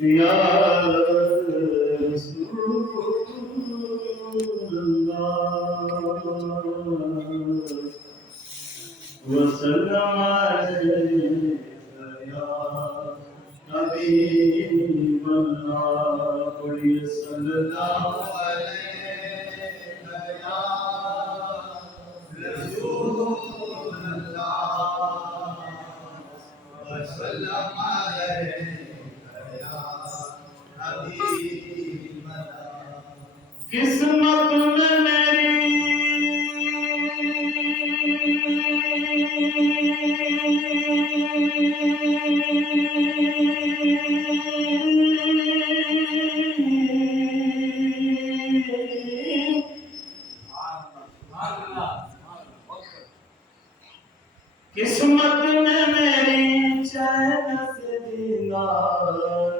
या रसूलल्लाह वसल्लम अलैका या हबीबल्लाह। पढ़िए सल्लल्लाहु अलैका या रसूलल्लाह वसल्लम अलैका या हबीबल्लाह। किस्मत में मेरी किस्मत में मेरी चैन से दीदार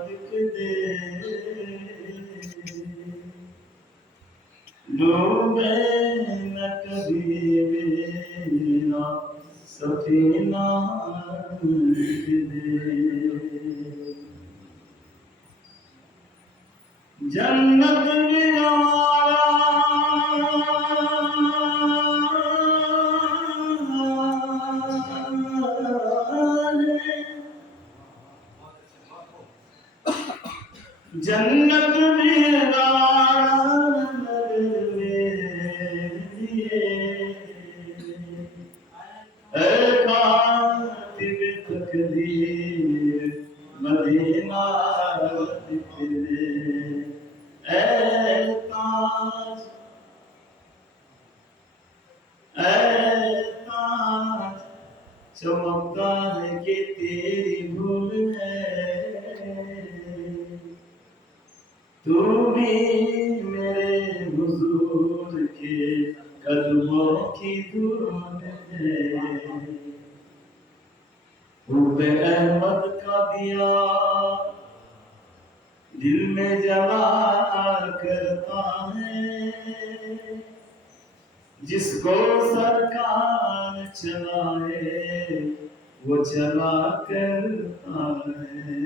लिख दे। डूबे न कभी मेरा सफीना लिख दे। जन्नत जन्नत तकदीर मदीना लिख दे। ताज चमकता है कि तेरी भूल है। तू भी मेरे हुजूर के कदमों की धूल है। हुब्बे अहमद का दिया दिल में जला करता है। जिसको सरकार चलाए वो चला करता है।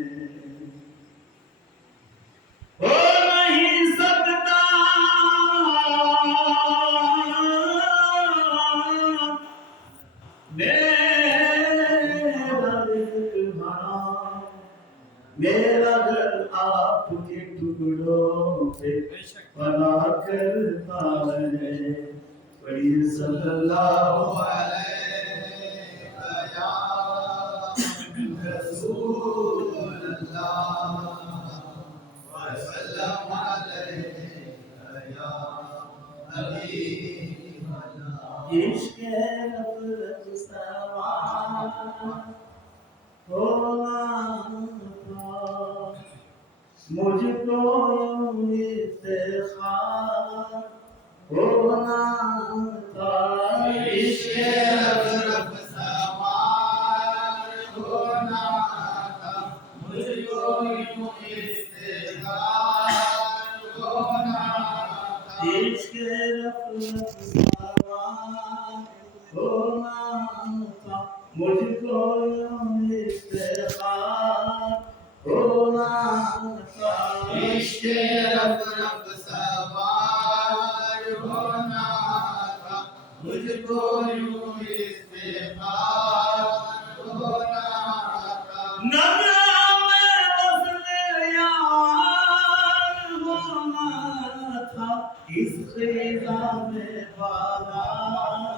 हो नहीं सकता मेरा दिल आपके टुकड़ों पे बना करता है। पढ़िए सल्लल्लाहु अलैका या रसूलल्लाह वसल्लम अलैका या हबीबल्लाह। इश्क़ नफ़्स सवार होना था मुझको इफ्तिखार होना था। इश्क़ नफ़्स सवार होना था मुझको इफ्तिखार होना था। इश्क़ नफ़्स सवार होना था मुझको इफ्तिखार होना था। इश्क़ नफ़्स सवार होना था मुझको इफ्तिखार होना था। नज़रों में वस्ल यार होना था इस ख़िज़ा में बाज़ार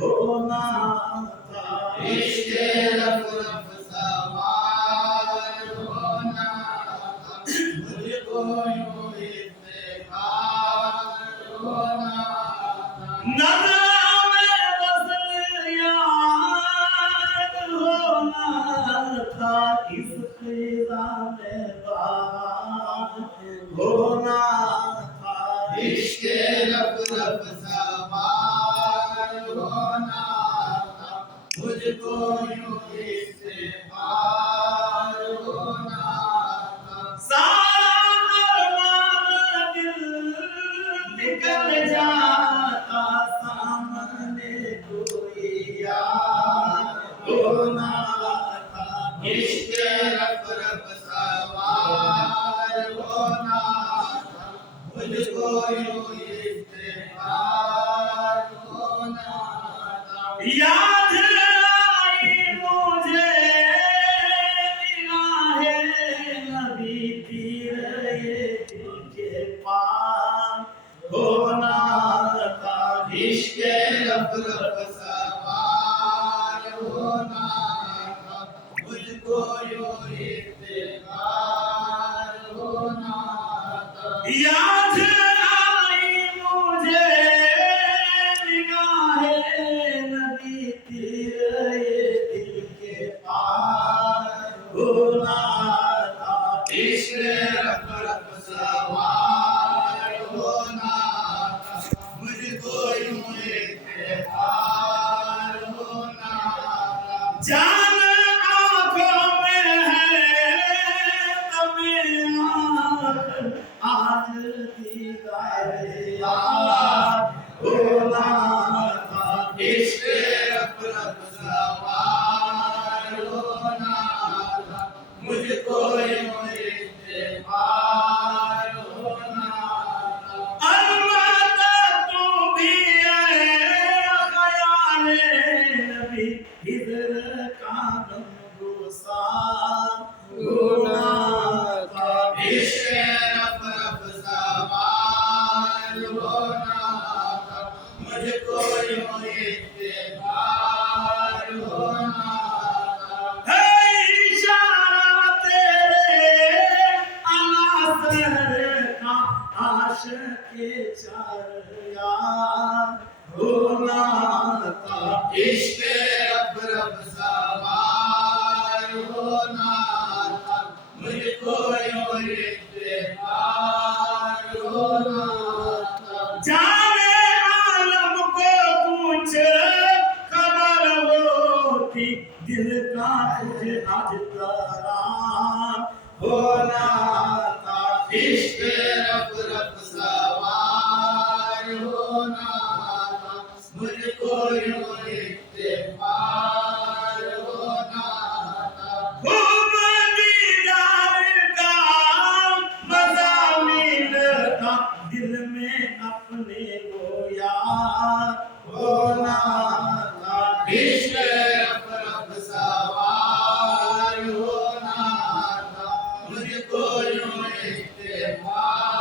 होना था। इश्क़ नफ़्स सवार होना था मुझको इश्क रफ रफ सवार होना था, मुझको यूं इत्तेफार होना था। जान आँखों में है तमें आज दीदार यार होना था। इश्क रफ रफ सवार होना था, मुझको यूं इत्तेफार होना था। अलबत्ता तू भी है ख्याले नबी, इधर का गमगुसार होना था। इश्क रफ रफ सवार होना था, मुझको यूं इत्तेफार होना था। है इशारा तेरे अनासर का, आशिक़े चार यार होना था। इश्क रब रब सवार होना था, मुझको यूं इत्तेफार होना था। जाने आलम को पूछ खबर होती, दिल का तुझे आज करार होना था। इश्क रब रब सवार होना था, मुझको यूं इत्तेफार होना था। खूब दीदार का मज़ा मिलता, दिल में अपने को यार होना था। इश्क रब रब सवार होना था, मुझको यूं इत्तेफार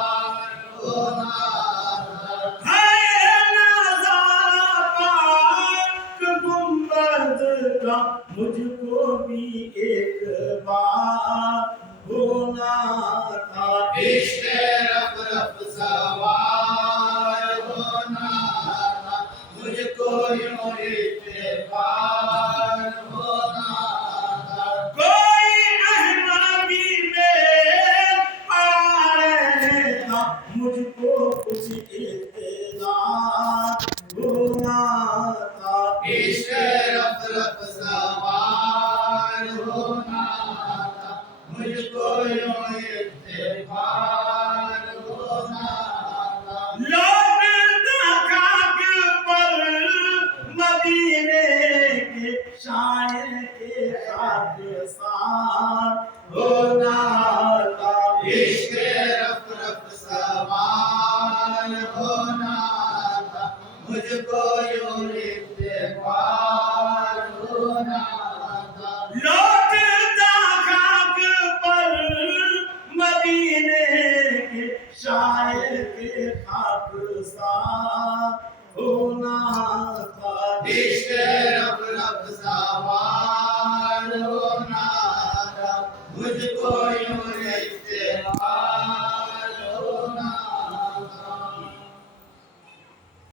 होना था। है नज़ारा पाक गुंबद का, मुझको भी एक बार होना था। इश्क रब रब सवार होना था, मुझको यूं इत्तेफार होना था। कोई अहमदी में पड़ा रहता, मुझको कुछ इत्तेदार होना था। इश्क रब रब सवार होना था, मुझको यूं इत्तेफार होना था। लौटता खाक पर मदीने के शायर के खाकसार होना था। इश्क रफ रफ सवार होना था, मुझको यूं